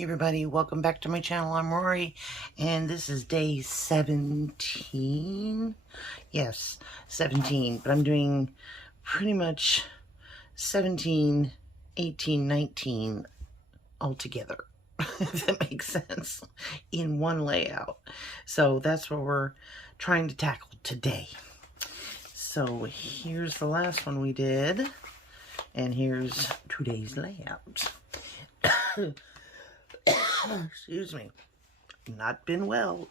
Hey everybody, welcome back to my channel. I'm Rory, and this is day 17. Yes, 17, but I'm doing pretty much 17, 18, 19 all together, if that makes sense, in one layout. So that's what we're trying to tackle today. So here's the last one we did, and here's today's layout. Excuse me. Not been well.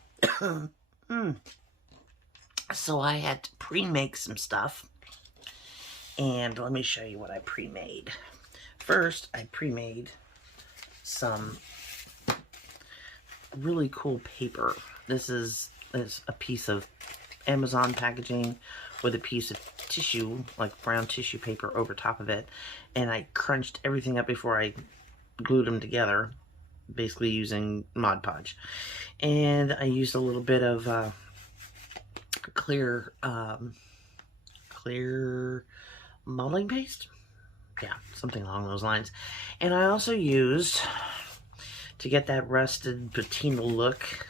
So I had to pre-make some stuff. And let me show you what I pre-made. First, I pre-made some really cool paper. This is a piece of Amazon packaging with a piece of tissue, like brown tissue paper over top of it. And I crunched everything up before I glued them together, basically using Mod Podge. And I used a little bit of clear modeling paste. Yeah, something along those lines. And I also used, to get that rusted patina look,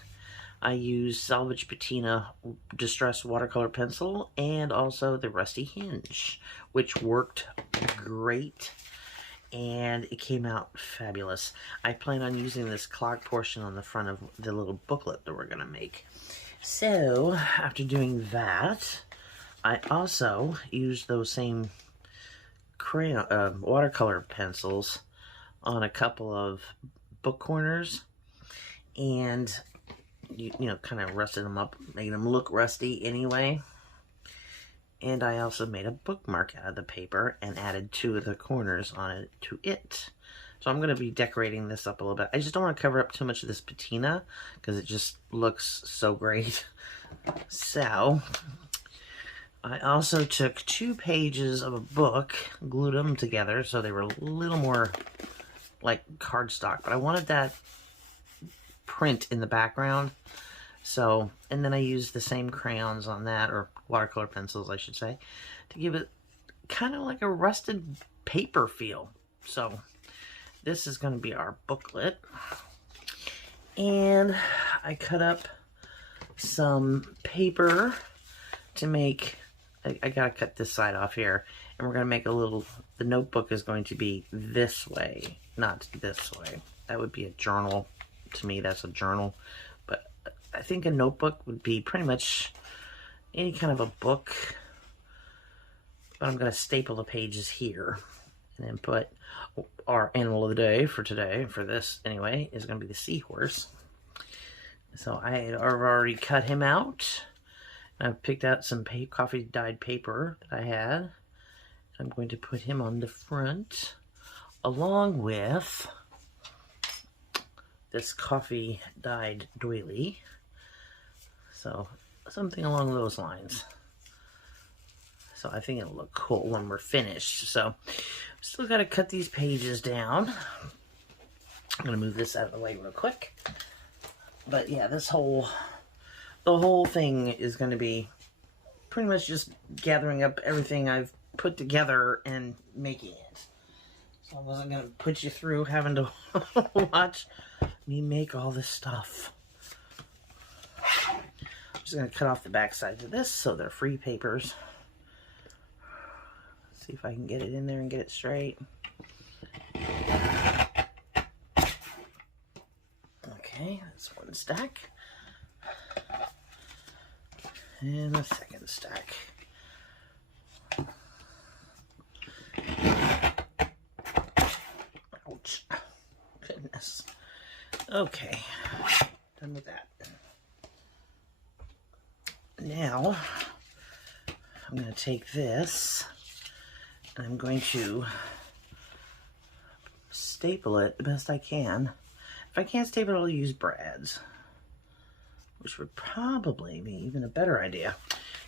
I used Salvage Patina Distress Watercolor Pencil and also the Rusty Hinge, which worked great. And it came out fabulous. I plan on using this clock portion on the front of the little booklet that we're going to make. So, after doing that, I also used those same crayon, watercolor pencils on a couple of book corners. And, you know, kind of rusted them up, made them look rusty anyway. And I also made a bookmark out of the paper and added two of the corners on it to it. So I'm going to be decorating this up a little bit. I just don't want to cover up too much of this patina because it just looks so great. So I also took 2 pages of a book, glued them together so they were a little more like cardstock. But I wanted that print in the background. So, and then I used the same crayons on that, or watercolor pencils, I should say, to give it kind of like a rusted paper feel. So, this is going to be our booklet. And I cut up some paper to make, I got to cut this side off here. And we're going to make a little, the notebook is going to be this way, not this way. That would be a journal. To me, that's a journal. But I think a notebook would be pretty much any kind of a book. But I'm going to staple the pages here. And then put our animal of the day for today, for this anyway, is going to be the seahorse. So I have already cut him out. I've picked out some coffee dyed paper that I had. I'm going to put him on the front, along with this coffee dyed doily. So something along those lines. So I think it'll look cool when we're finished. So still got to cut these pages down. I'm going to move this out of the way real quick. But yeah, the whole thing is going to be pretty much just gathering up everything I've put together and making it. So I wasn't going to put you through having to watch me make all this stuff. I'm just going to cut off the back sides of this so they're free papers. Let's see if I can get it in there and get it straight. Okay, that's one stack. And a second stack. Ouch. Goodness. Okay, done with that. Now, I'm going to take this and I'm going to staple it the best I can. If I can't staple it, I'll use brads, which would probably be even a better idea.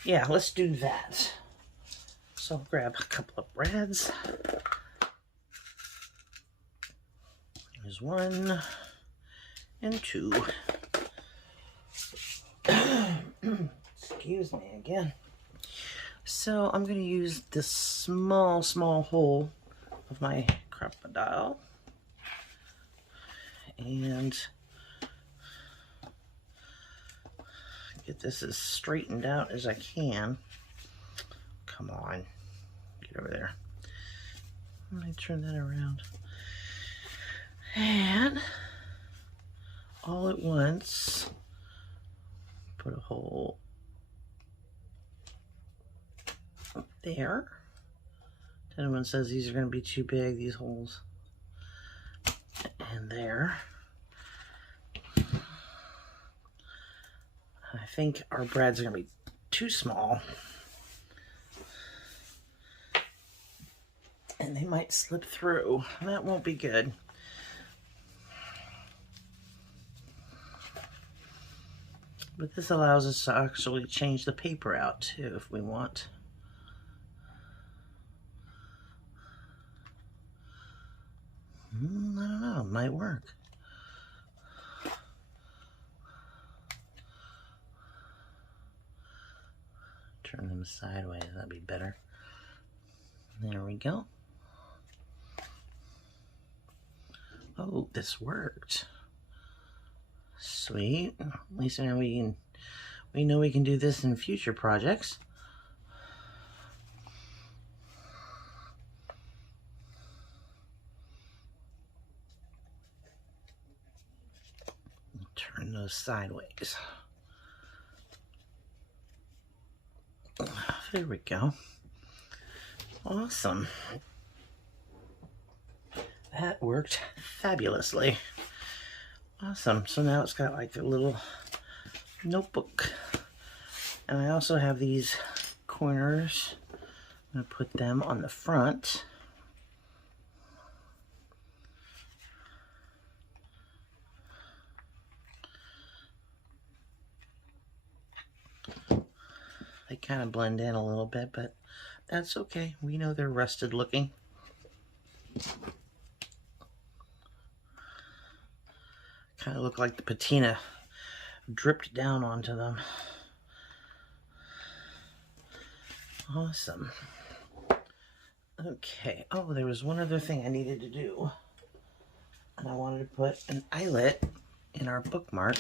Yeah, let's do that. So I'll grab a couple of brads. There's 1 and 2. Excuse me again. So I'm going to use this small hole of my crocodile and get this as straightened out as I can. Come on, get over there. Let me turn that around. And all at once, put a hole up there. Anyone says these are going to be too big, these holes. And there. I think our brads are going to be too small. And they might slip through. That won't be good. But this allows us to actually change the paper out too if we want. I don't know, it might work. Turn them sideways, that'd be better. There we go. Oh, this worked. Sweet. At least now we know we can do this in future projects. Turn those sideways. There we go. Awesome. That worked fabulously. Awesome. So now it's got like a little notebook. And I also have these corners. I'm going to put them on the front. They kind of blend in a little bit, but that's okay. We know they're rusted looking. Kind of look like the patina dripped down onto them. Awesome. Okay. Oh, there was one other thing I needed to do. And I wanted to put an eyelet in our bookmark.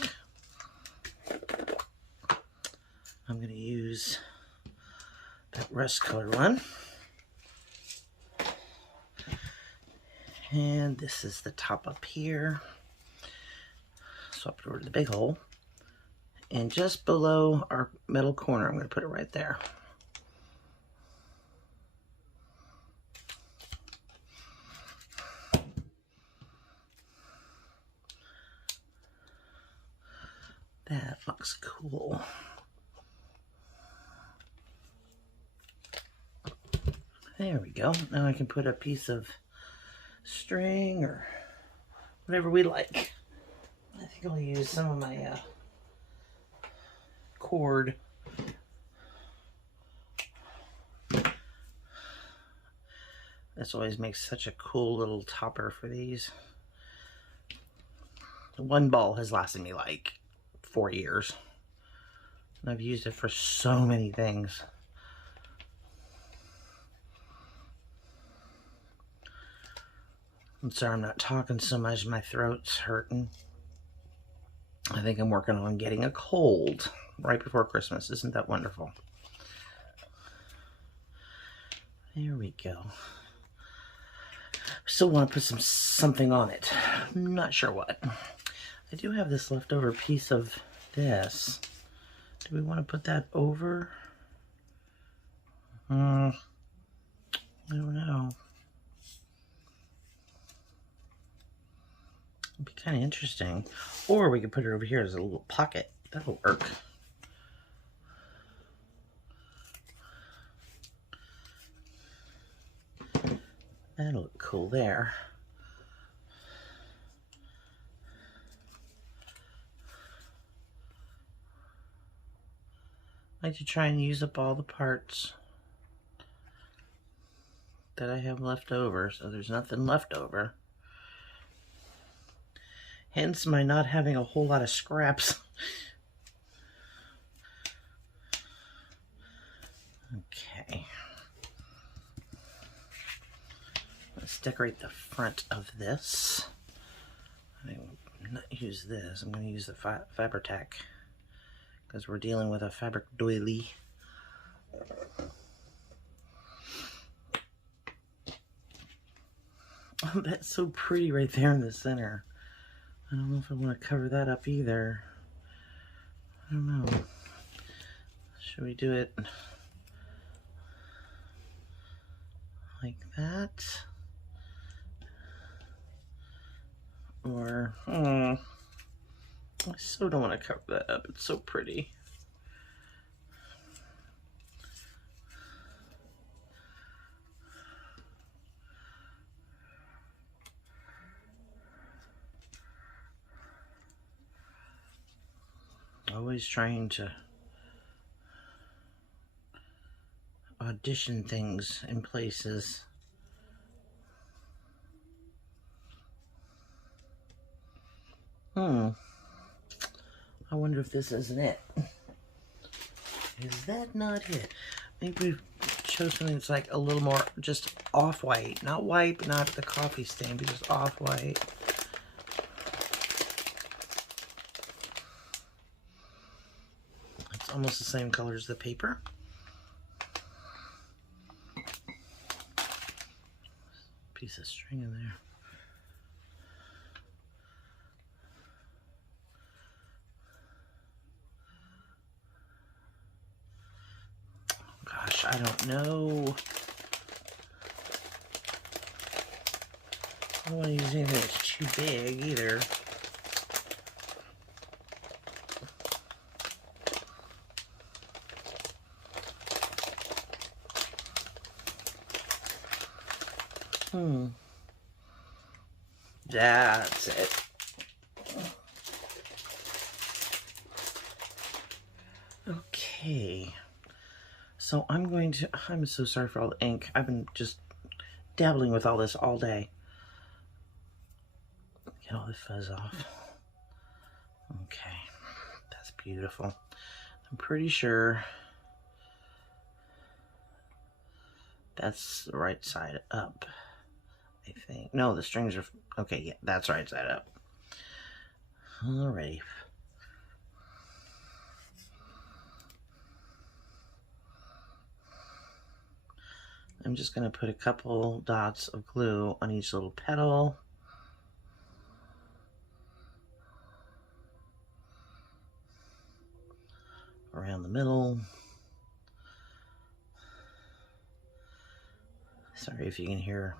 I'm going to use that rust colored one. And this is the top up here. Swap it over to the big hole. And just below our middle corner, I'm going to put it right there. That looks cool. There we go. Now I can put a piece of string or whatever we like. I think I'll use some of my cord. This always makes such a cool little topper for these. The one ball has lasted me like 4 years. And I've used it for so many things. I'm sorry I'm not talking so much. My throat's hurting. I think I'm working on getting a cold right before Christmas. Isn't that wonderful? There we go. Still want to put something on it. I'm not sure what. I do have this leftover piece of this. Do we want to put that over? I don't know. It'd be kind of interesting. Or we could put it over here as a little pocket. That'll work. That'll look cool there. I like to try and use up all the parts that I have left over, so there's nothing left over. Hence my not having a whole lot of scraps. Okay. Let's decorate the front of this. I not use this. I'm going to use the Fabric-Tac because we're dealing with a fabric doily. Oh, that's so pretty right there in the center. I don't know if I want to cover that up either. I don't know. Should we do it like that? Or, I so don't want to cover that up. It's so pretty. Always trying to audition things in places. I wonder if this isn't it. Is that not it? Maybe we chose something that's like a little more just off-white. Not white, but not the coffee stain, but just off-white. It's almost the same color as the paper. Piece of string in there. Gosh, I don't know. I don't want to use anything that's too big either. That's it. Okay. So I'm so sorry for all the ink. I've been just dabbling with all this all day. Get all the fuzz off. Okay. That's beautiful. I'm pretty sure that's the right side up. I think. No, the strings are... Okay, yeah, that's right side up. Alrighty. I'm just going to put a couple dots of glue on each little petal. Around the middle. Sorry if you can hear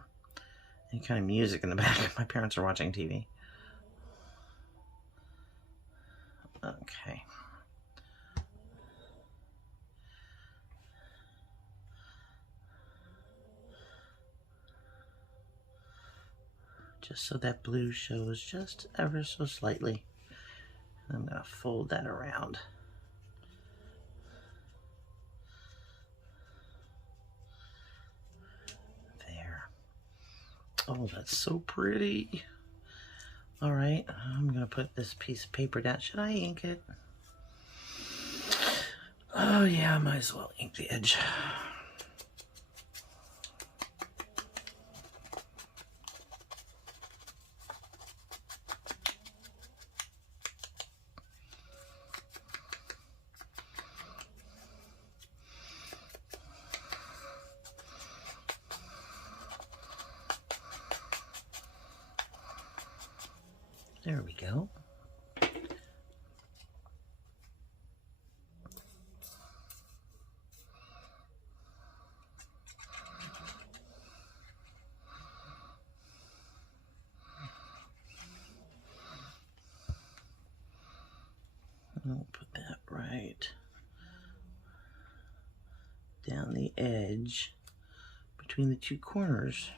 any kind of music in the back. My parents are watching TV. Okay. Just so that blue shows just ever so slightly. I'm going to fold that around. There. Oh, that's so pretty. All right, I'm going to put this piece of paper down. Should I ink it? Oh, yeah, I might as well ink the edge. There we go. I'll put that right down the edge between the two corners.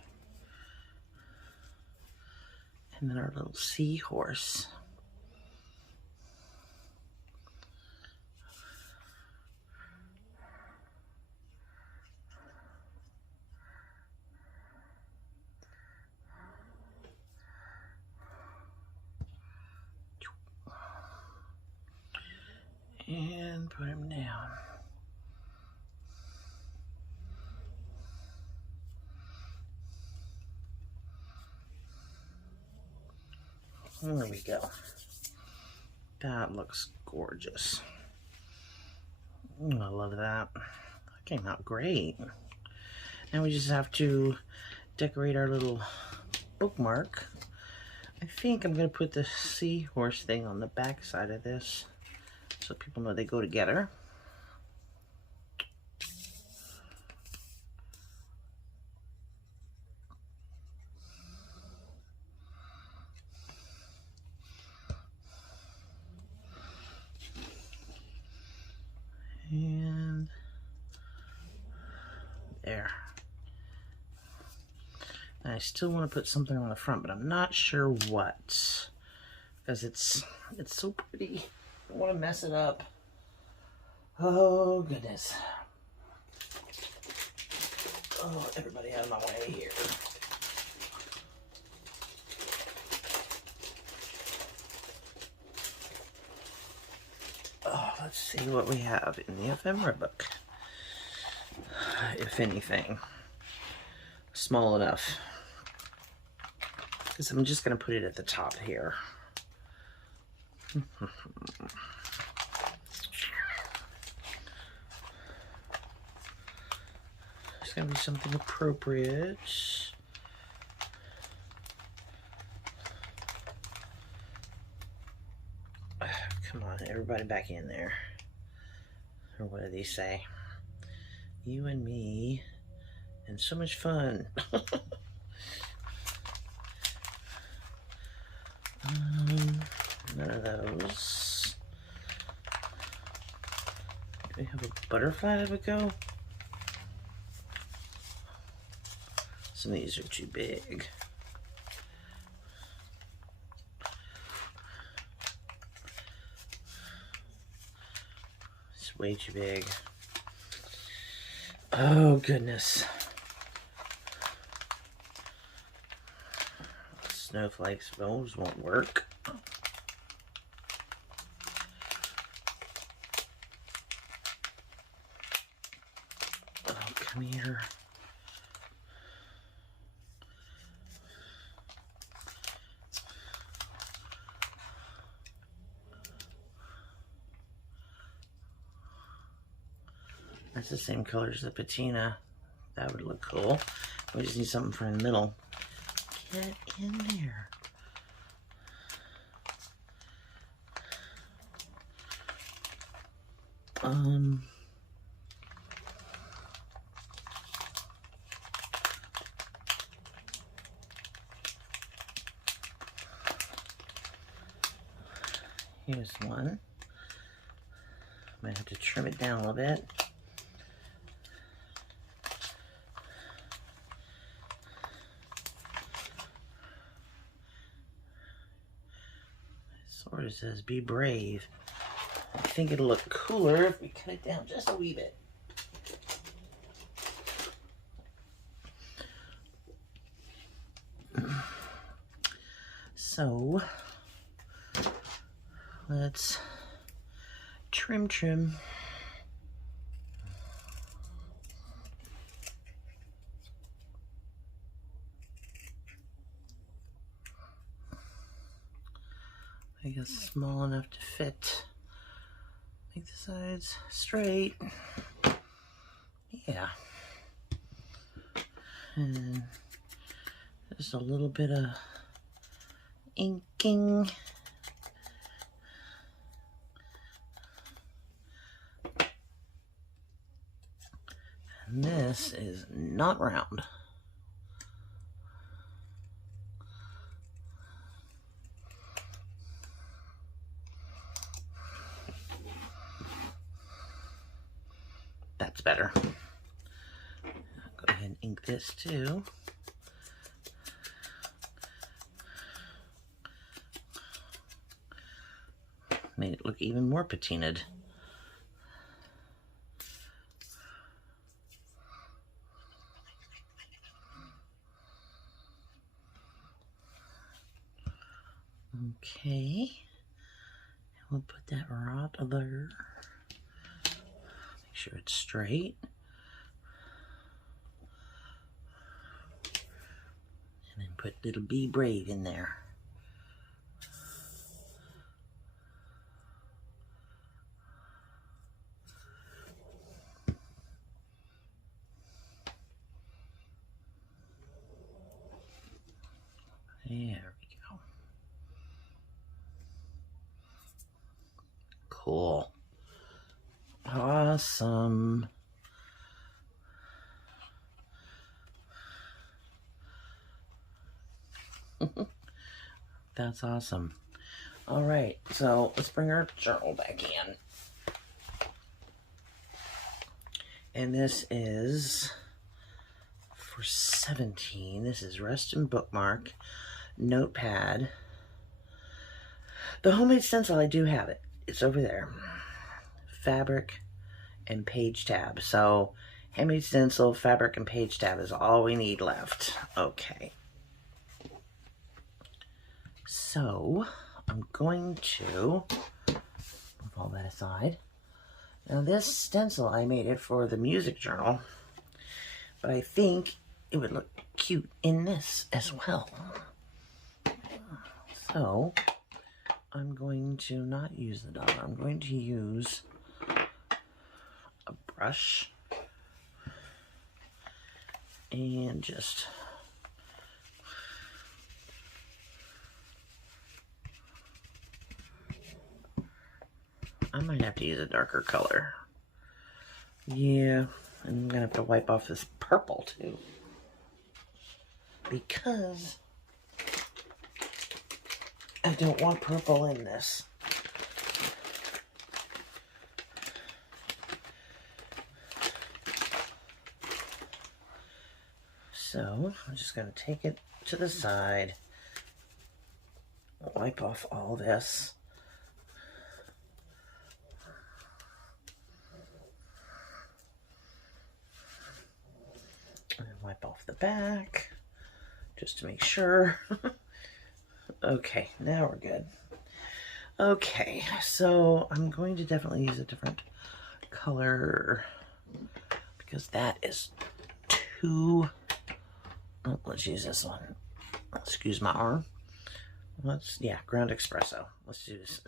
And then our little seahorse. And put him down. There we go. That looks gorgeous. I love that. That came out great. Now we just have to decorate our little bookmark. I think I'm going to put the seahorse thing on the back side of this so people know they go together. And there. I still want to put something on the front, but I'm not sure what, because it's so pretty. I don't want to mess it up. Oh goodness. Oh, everybody out of my way here. Oh, let's see what we have in the ephemera book. If anything. Small enough. Because I'm just going to put it at the top here. It's going to be something appropriate. Come on, everybody back in there. Or what do they say? You and me, and so much fun. None of those. Do we have a butterfly that would go? Some of these are too big. It's way too big. Oh goodness. Snowflakes, those won't work. Oh, come here. That's the same color as the patina. That would look cool. We just need something for in the middle. Get in there. Here's one. Might have to trim it down a little bit. Sort of says, be brave. I think it'll look cooler if we cut it down just a wee bit. So, let's trim. I guess small enough to fit. Make the sides straight. Yeah. And just a little bit of inking. And this is not round. That's better. Go ahead and ink this too. Made it look even more patinaed. Okay, we'll put that right there. Make sure it's straight. And then put little Be Brave in there. There we go. Cool. Awesome. That's awesome. All right, so let's bring our journal back in. And this is for 17. This is Rest and Bookmark, Notepad. The homemade stencil, I do have it. It's over there. Fabric and page tab. So handmade stencil, fabric, and page tab is all we need left. Okay. So I'm going to move all that aside. Now this stencil, I made it for the music journal, but I think it would look cute in this as well. So I'm going to not use the dollar. I'm going to use a brush and just I might have to use a darker color. Yeah, I'm gonna have to wipe off this purple too, because I don't want purple in this. So I'm just gonna take it to the side, wipe off all this. And wipe off the back, just to make sure. Okay, now we're good. Okay, so I'm going to definitely use a different color, because that is too... Oh, let's use this one. Excuse my arm. Yeah, ground espresso. Let's do this.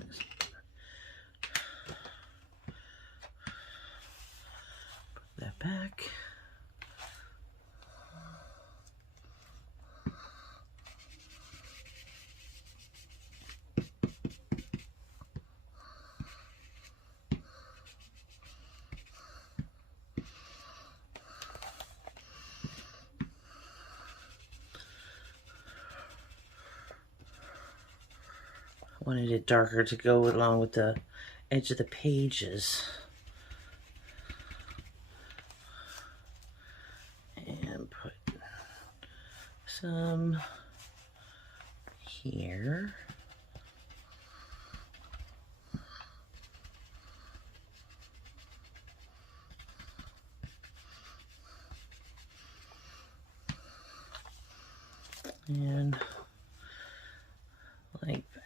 Put that back. Wanted it darker to go along with the edge of the pages. And put some here. And like that.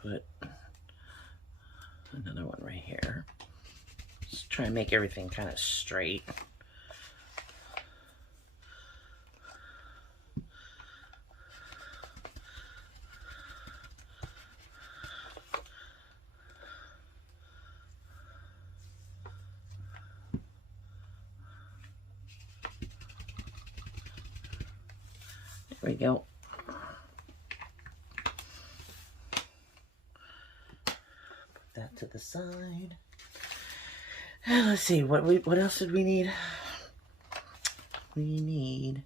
Put another one right here. Just try and make everything kind of straight. There we go. Put that to the side. Let's see, what else did we need? We need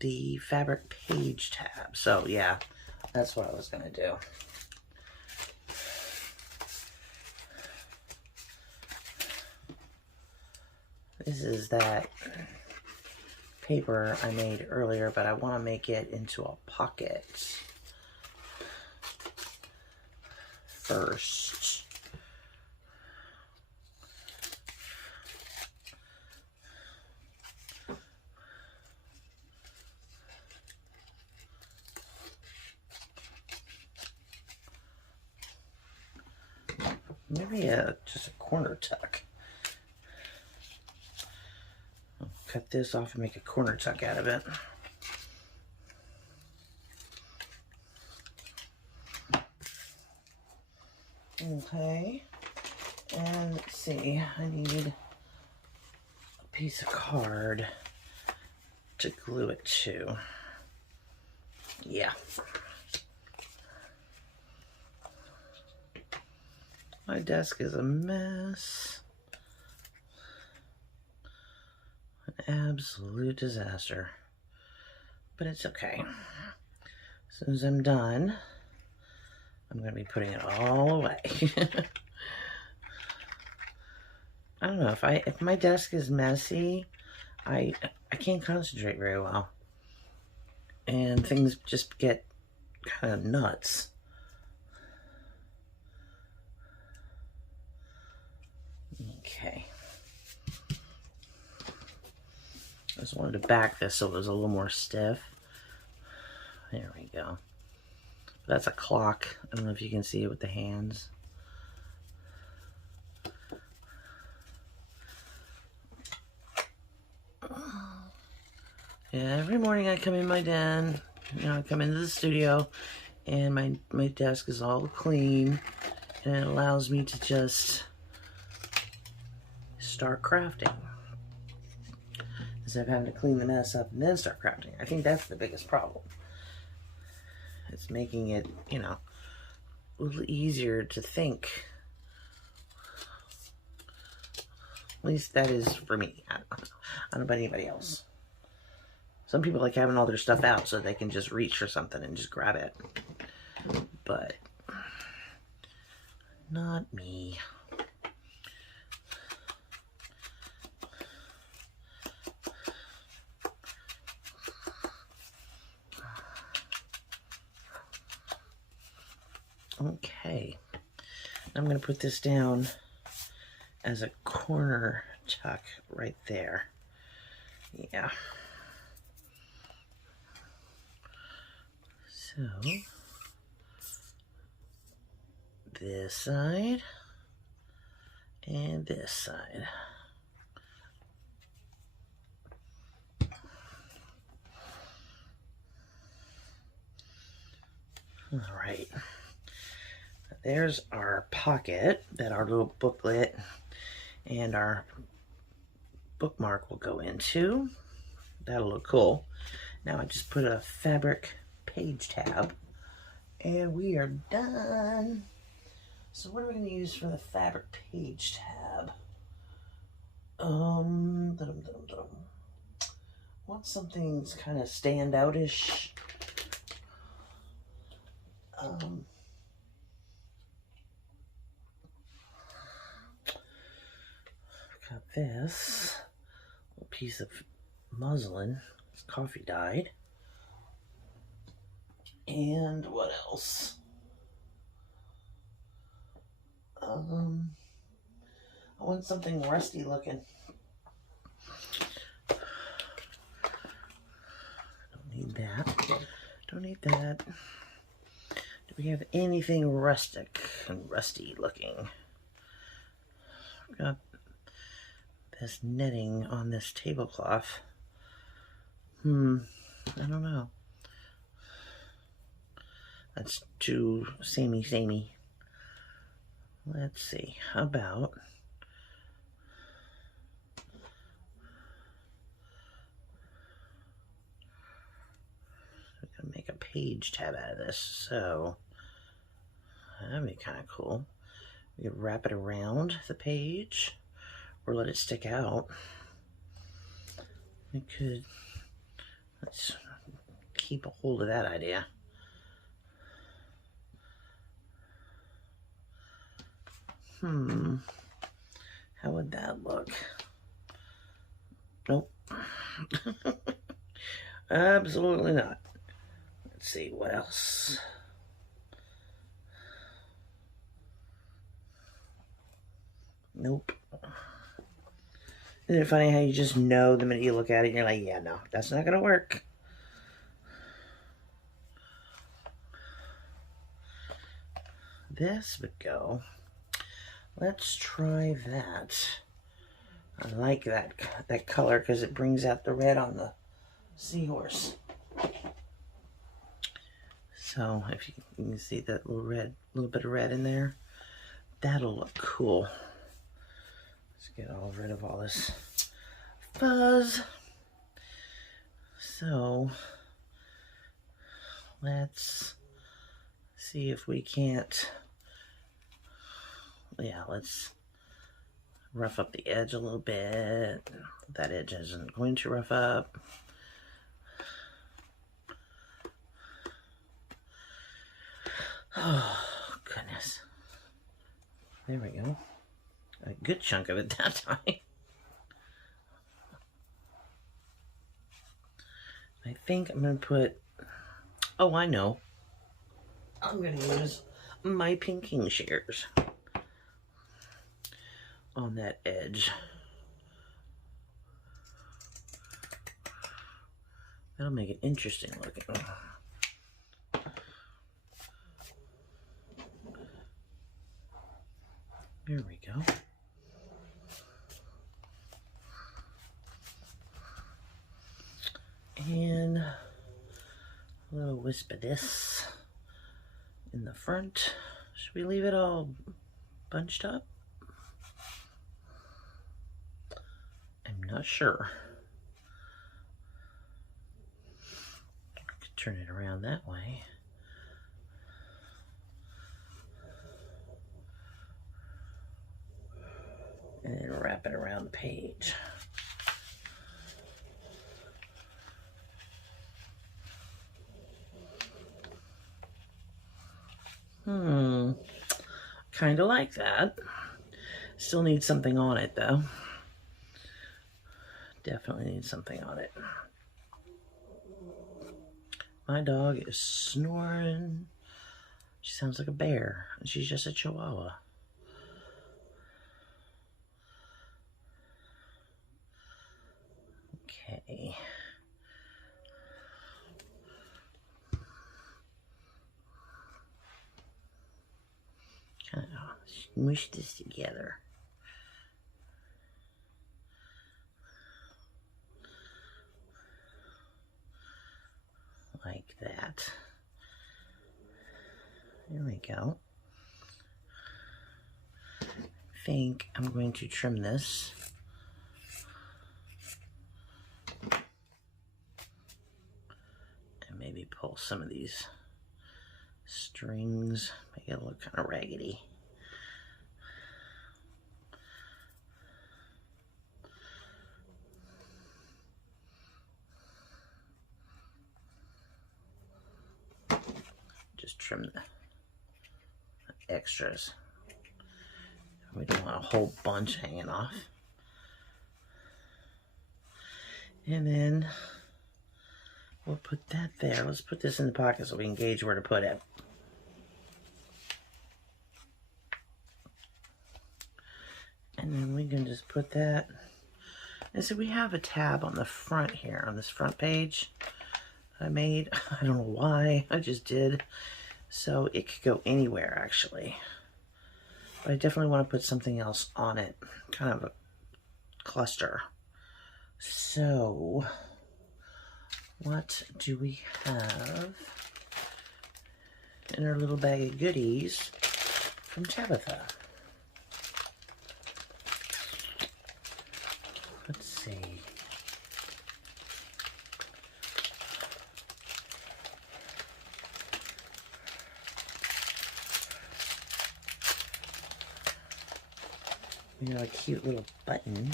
the fabric page tab. So yeah, that's what I was gonna do. This is that paper I made earlier, but I want to make it into a pocket first. Maybe just a corner tuck. I'll cut this off and make a corner tuck out of it. Okay. And let's see, I need a piece of card to glue it to. Yeah. My desk is a mess. An absolute disaster. But it's okay. As soon as I'm done, I'm going to be putting it all away. I don't know, if my desk is messy, I can't concentrate very well. And things just get kind of nuts. Okay. I just wanted to back this so it was a little more stiff. There we go. That's a clock. I don't know if you can see it with the hands. Yeah, every morning I come in my den, I come into the studio, and my desk is all clean, and it allows me to just start crafting instead of having to clean the mess up and then start crafting. I think that's the biggest problem. It's making it, a little easier to think. At least that is for me. I don't know about anybody else. Some people like having all their stuff out so they can just reach for something and just grab it. But not me. Okay. I'm going to put this down as a corner tuck right there. Yeah. So, this side and this side. All right. There's our pocket that our little booklet and our bookmark will go into. That'll look cool. Now I just put a fabric page tab and we are done. So what are we going to use for the fabric page tab? Want something kind of standout-ish. Got this little piece of muslin. It's coffee dyed. And what else? I want something rusty looking. Don't need that. Don't need that. Do we have anything rustic and rusty looking? I've got this netting on this tablecloth. I don't know. That's too samey. Let's see, how about we're gonna make a page tab out of this, so that'd be kind of cool. We could wrap it around the page or let it stick out. We could, let's keep a hold of that idea. How would that look? Nope. Absolutely not. Let's see, what else? Nope. Isn't it funny how you just know the minute you look at it and you're like, yeah, no, that's not gonna work. This would go. Let's try that. I like that color because it brings out the red on the seahorse. So if you can see that little bit of red in there, that'll look cool. Let's get rid of all this fuzz. So let's see if we can't, yeah, let's rough up the edge a little bit. That edge isn't going to rough up. Oh, goodness. There we go. A good chunk of it that time. I think I'm going to put, oh, I know. I'm going to use my pinking shears on that edge. That'll make it interesting looking. There we go. And a little wisp of this in the front. Should we leave it all bunched up? I'm not sure. I could turn it around that way. And then wrap it around the page. Kind of like that. Still need something on it though. Definitely need something on it. My dog is snoring. She sounds like a bear, and she's just a chihuahua. Okay. Kind of smush this together. Like that. There we go. I think I'm going to trim this. And maybe pull some of these strings, make it look kind of raggedy. Just trim the extras. We don't want a whole bunch hanging off. And then we'll put that there. Let's put this in the pocket so we can gauge where to put it. And then we can just put that. And so we have a tab on the front here, on this front page I made. I don't know why, I just did. So it could go anywhere actually. But I definitely want to put something else on it, kind of a cluster. So what do we have in our little bag of goodies from Tabitha? Let's see. We got a cute little button.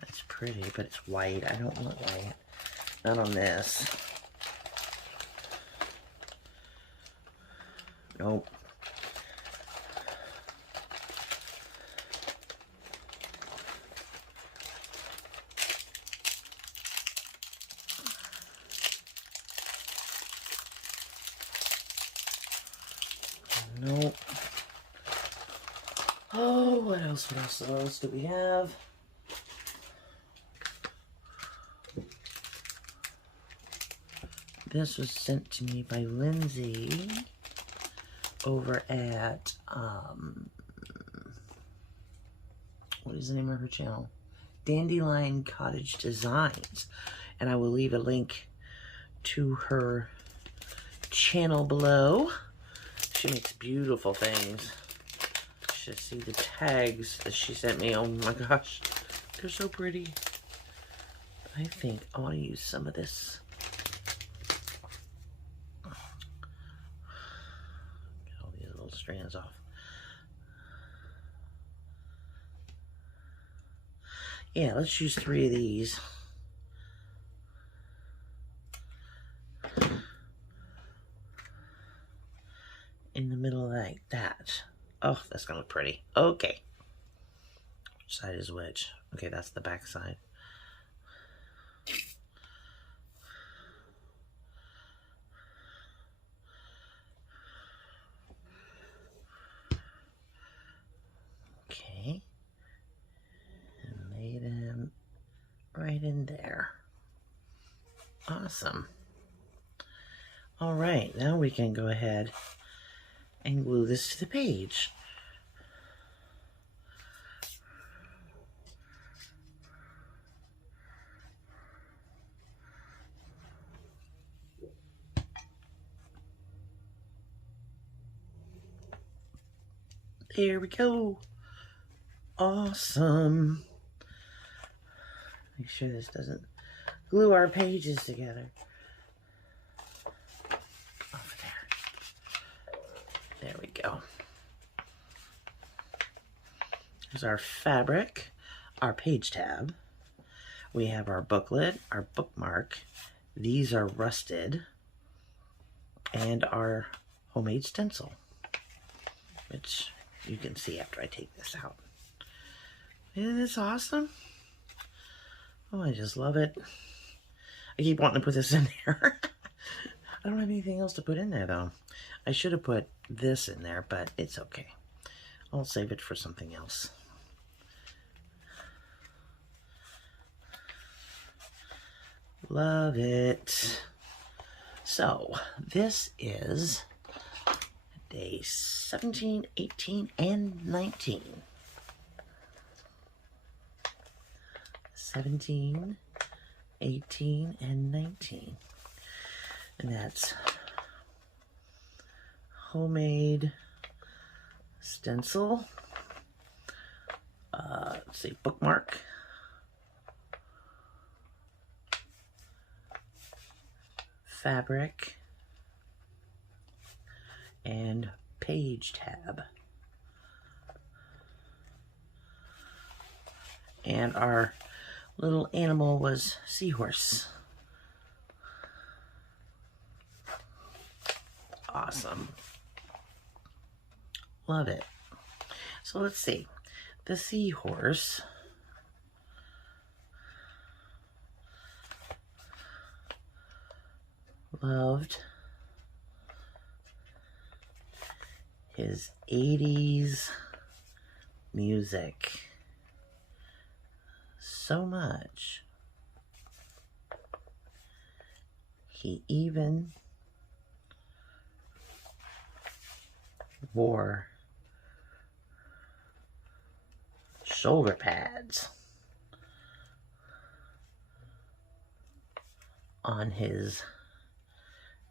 That's pretty, but it's white. I don't want white. Not on this. Nope. Nope. Oh, what else do we have? This was sent to me by Lindsay over at, what is the name of her channel? Dandylion Cottage Designs. And I will leave a link to her channel below. She makes beautiful things. should see the tags that she sent me. Oh my gosh, they're so pretty. I think I want to use some of this. Get all these little strands off. Yeah, let's use 3 of these. In the middle like that. Oh, that's gonna look pretty. Okay. Which side is which? Okay, that's the back side. Okay. And lay them right in there. Awesome. All right, now we can go ahead and glue this to the page. There we go. Awesome. Make sure this doesn't glue our pages together. Over there. There we go. Here's our fabric, our page tab. We have our booklet, our bookmark. These are rusted. And our homemade stencil, which you can see after I take this out. Isn't this awesome? Oh, I just love it. I keep wanting to put this in there. I don't have anything else to put in there, though. I should have put this in there, but it's okay. I'll save it for something else. Love it. So, this is day 17, 18, and 19. 17, 18, and 19. And that's homemade stencil. Let's see, bookmark. Fabric. And page tab. And our little animal was seahorse. Awesome. Love it. So let's see. The seahorse loved his 80s music so much. He even wore shoulder pads on his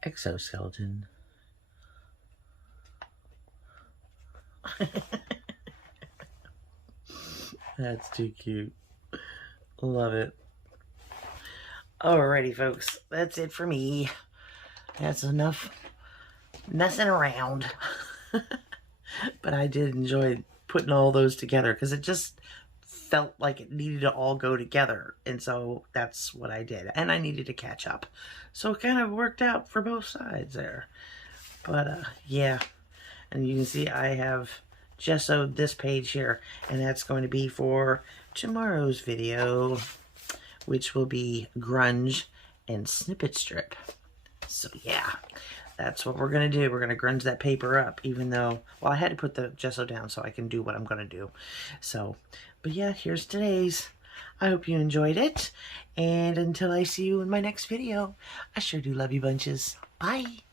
exoskeleton. That's too cute. Love it. Alrighty, folks. That's it for me. That's enough messing around. But I did enjoy putting all those together because it just felt like it needed to all go together. And so that's what I did. And I needed to catch up. So it kind of worked out for both sides there. But yeah. And you can see I have gessoed this page here. And that's going to be for tomorrow's video, which will be grunge and snippet strip. So yeah. That's what we're going to do. We're going to grunge that paper up, even though, well, I had to put the gesso down so I can do what I'm going to do. So, but yeah, here's today's. I hope you enjoyed it. And until I see you in my next video, I sure do love you bunches. Bye.